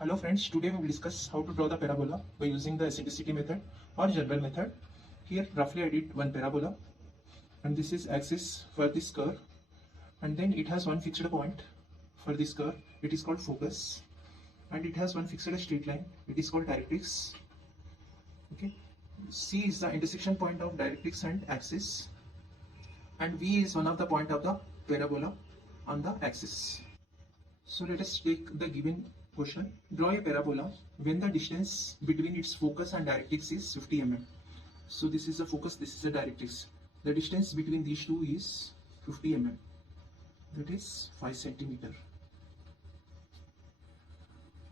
Hello friends, today we will discuss how to draw the parabola by using the eccentricity method or general method. Here roughly I did one parabola and this is axis for this curve, and then it has one fixed point for this curve, it is called focus, and it has one fixed straight line, it is called directrix. Okay, C is the intersection point of directrix and axis, and V is one of the point of the parabola on the axis. So let us take the given question. Draw a parabola when the distance between its focus and directrix is 50 mm. So this is the focus, this is the directrix. The distance between these two is 50 mm. That is 5 centimeter.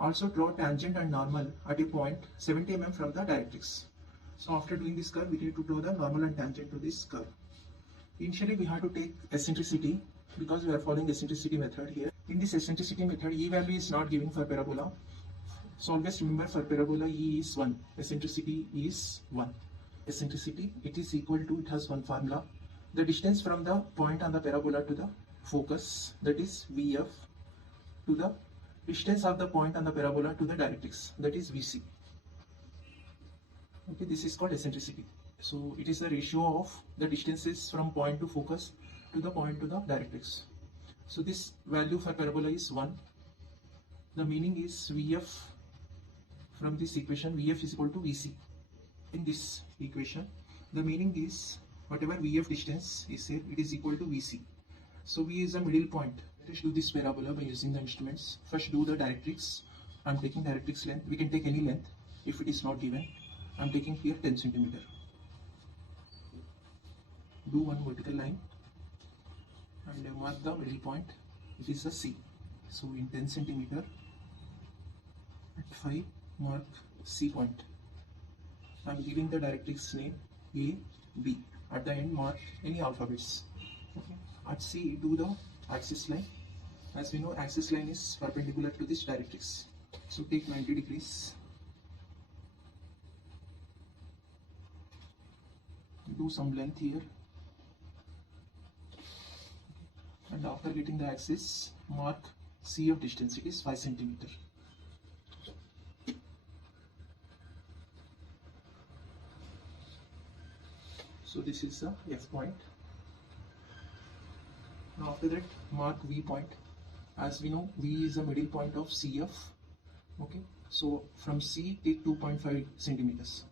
Also draw tangent and normal at a point 70 mm from the directrix. So after doing this curve, we need to draw the normal and tangent to this curve. Initially we have to take eccentricity because we are following eccentricity method here. In this eccentricity method, E value is not given for parabola. So always remember, for parabola E is 1, eccentricity is 1. Eccentricity, it is equal to, it has one formula. The distance from the point on the parabola to the focus, that is VF, to the distance of the point on the parabola to the directrix, that is VC. Okay, this is called eccentricity. So it is the ratio of the distances from point to focus to the point to the directrix. So this value for parabola is 1. The meaning is VF, from this equation VF is equal to VC. In this equation, the meaning is whatever VF distance is here, it is equal to VC. So V is a middle point. Let us do this parabola by using the instruments. First do the directrix. I am taking directrix length. We can take any length if it is not given. I am taking here 10 centimeter. Do one vertical line and mark the middle point. It is a C. So in 10 centimeter at 5 mark C point. I am giving the directrix name A, B. At the end mark any alphabets. Okay. At C do the axis line. As we know, axis line is perpendicular to this directrix. So take 90 degrees. Do some length here. And after getting the axis, mark C of distance, it is 5 centimeter. So this is the F point. Now after that, mark V point. As we know, V is the middle point of CF. Okay, so from C take 2.5 centimeters.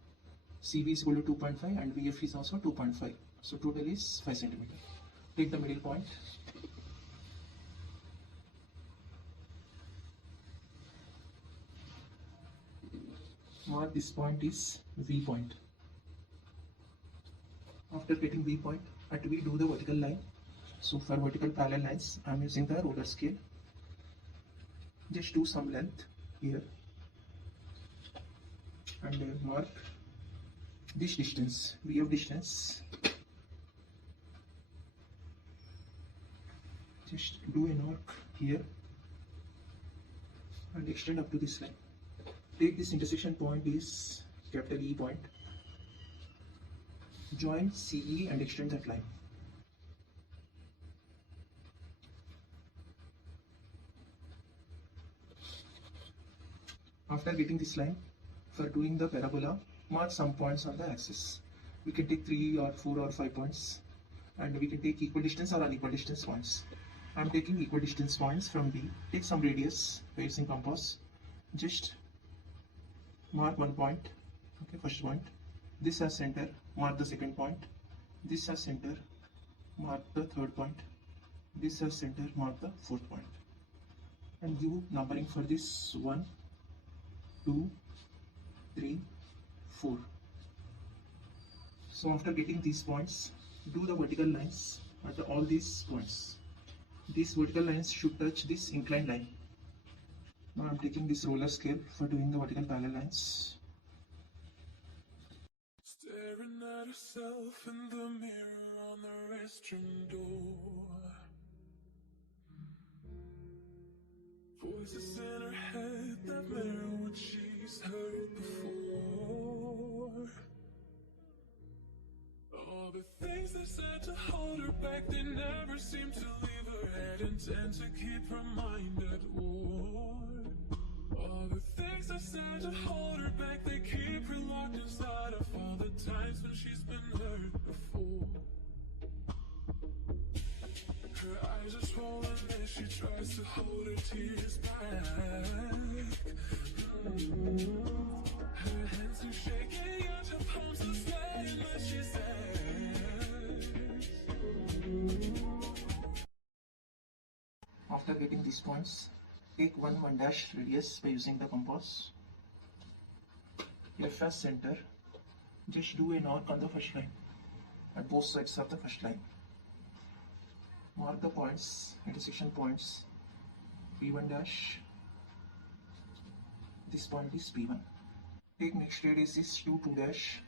CV is equal to 2.5 and VF is also 2.5. So total is 5 centimeter. Take the middle point. Mark this point is V point. After getting V point, at V do the vertical line. So for vertical parallel lines, I am using the roller scale. Just do some length here and mark this distance, VF distance. Just do an arc here and extend up to this line. Take this intersection point is capital E point. Join CE and extend that line. After getting this line, for doing the parabola, mark some points on the axis. We can take 3 or 4 or 5 points, and we can take equal distance or unequal distance points. I am taking equal distance points from B. Take some radius by using compass. Just mark one point. Okay, first point. This as center, mark the second point. This as center, mark the third point. This as center, mark the fourth point. And give numbering for this 1, 2, 3, 4. So after getting these points, do the vertical lines at all these points. These vertical lines should touch this inclined line. Now I am taking this roller scale for doing the vertical parallel lines. Staring at herself in the mirror on the restroom door. Voices in her head that mirror what she's heard before. All the things they said to hold her back, they never seem to leave her head and tend to keep her mind at war. All the decide to hold her back. They keep her locked inside of all the times when she's been hurt before. Her eyes are swollen as she tries to hold her tears back. Her hands are shaking and her palms are sweating as she says, After getting these points, take 1 dash radius by using the compass. Left as center, just do an arc on the first line, at both sides of the first line. Mark the points, intersection points, P1 dash, this point is P1. Take next radius is 2 dash,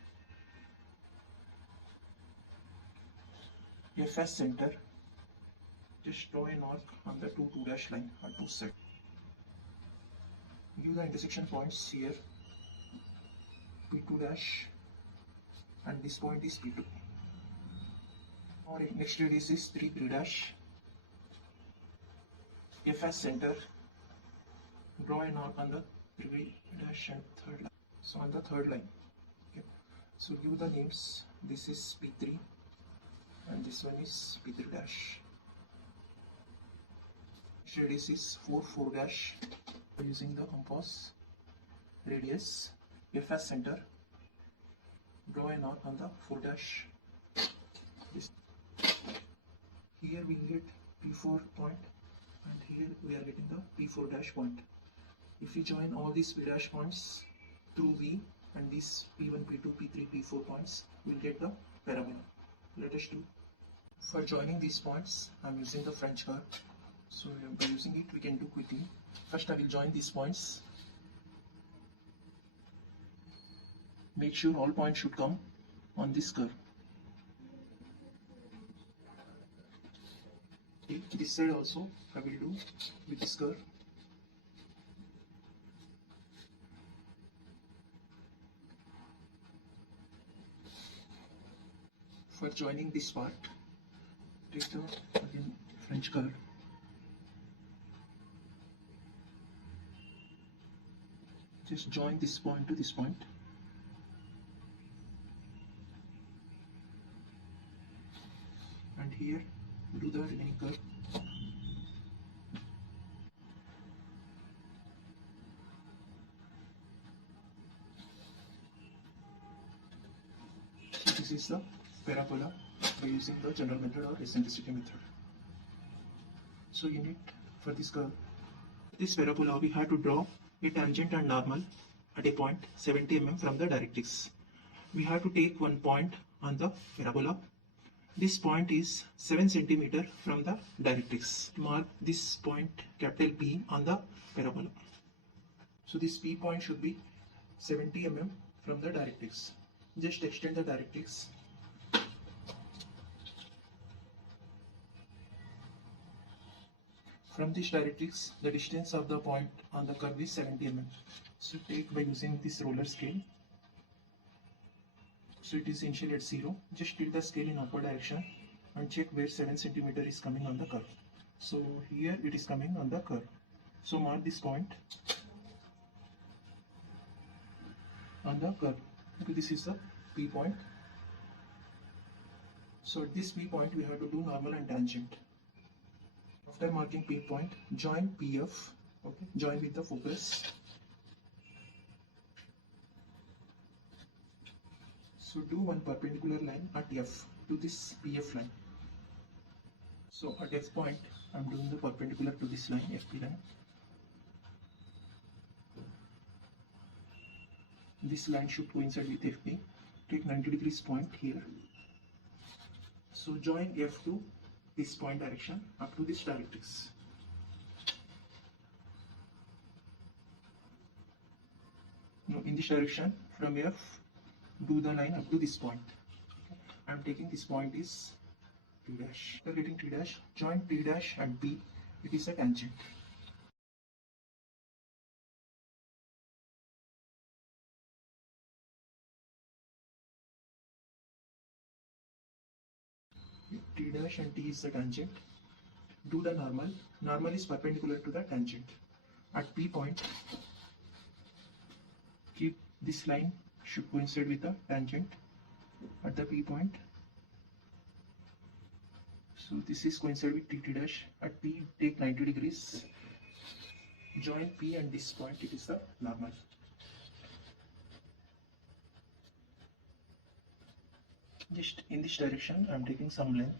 F as center, just draw an arc on the 2 dash line at both sides. Give the intersection points here, P2 dash, and this point is P2. Our next radius is 3 dash, F as center, draw an arc on the 3 dash and third line. So on the third line, okay. So give the names. This is P3 and this one is P3 dash. Next radius is 4 dash. Using the compass, radius, F as center, draw an arc on the 4 dash. This. Here we get P4 point and here we are getting the P4 dash point. If we join all these P dash points through V and these P1, P2, P3, P4 points, we'll get the parabola. Let us do. For joining these points, I'm using the French curve. So by using it, we can do quickly. First, I will join these points. Make sure all points should come on this curve. Okay, this side also I will do with this curve. For joining this part, take the again French curve. Just join this point to this point. And here do the remaining curve. So this is the parabola by using the general method or eccentricity method. So you need for this curve, this parabola we have to draw a tangent and normal at a point 70 mm from the directrix. We have to take one point on the parabola. This point is 7 cm from the directrix. Mark this point capital P on the parabola. So this P point should be 70 mm from the directrix. Just extend the directrix. From this directrix, the distance of the point on the curve is 70 mm. So take by using this roller scale. So it is initially at 0. Just tilt the scale in upward direction and check where 7 cm is coming on the curve. So here it is coming on the curve. So mark this point on the curve. Okay, this is the P point. So at this P point we have to do normal and tangent. After marking P point, join PF. Okay, join with the focus. So do one perpendicular line at F to this PF line. So at F point, I am doing the perpendicular to this line, FP line. This line should coincide with FP. Take 90 degrees point here. So join F to this point direction up to this directrix. Now in this direction from F, do the line up to this point. I am taking this point is T dash. After getting T dash, join T dash and B. It is a tangent. T dash and T is the tangent. Do the normal. Normal is perpendicular to the tangent. At P point, keep this line should coincide with the tangent at the P point. So this is coincide with T dash. At P, take 90 degrees. Join P and this point, it is the normal. Just in this direction, I am taking some length.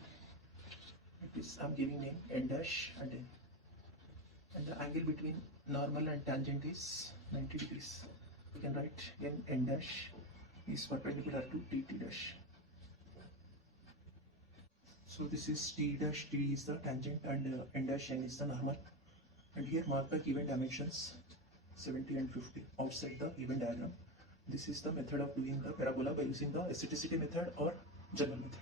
It is, I am giving name N dash and N. And the angle between normal and tangent is 90 degrees. You can write N dash is perpendicular to T dash. So this is T dash, T is the tangent and N dash N is the normal. And here mark the given dimensions 70 and 50 outside the given diagram. This is the method of doing the parabola by using the eccentricity method or general method.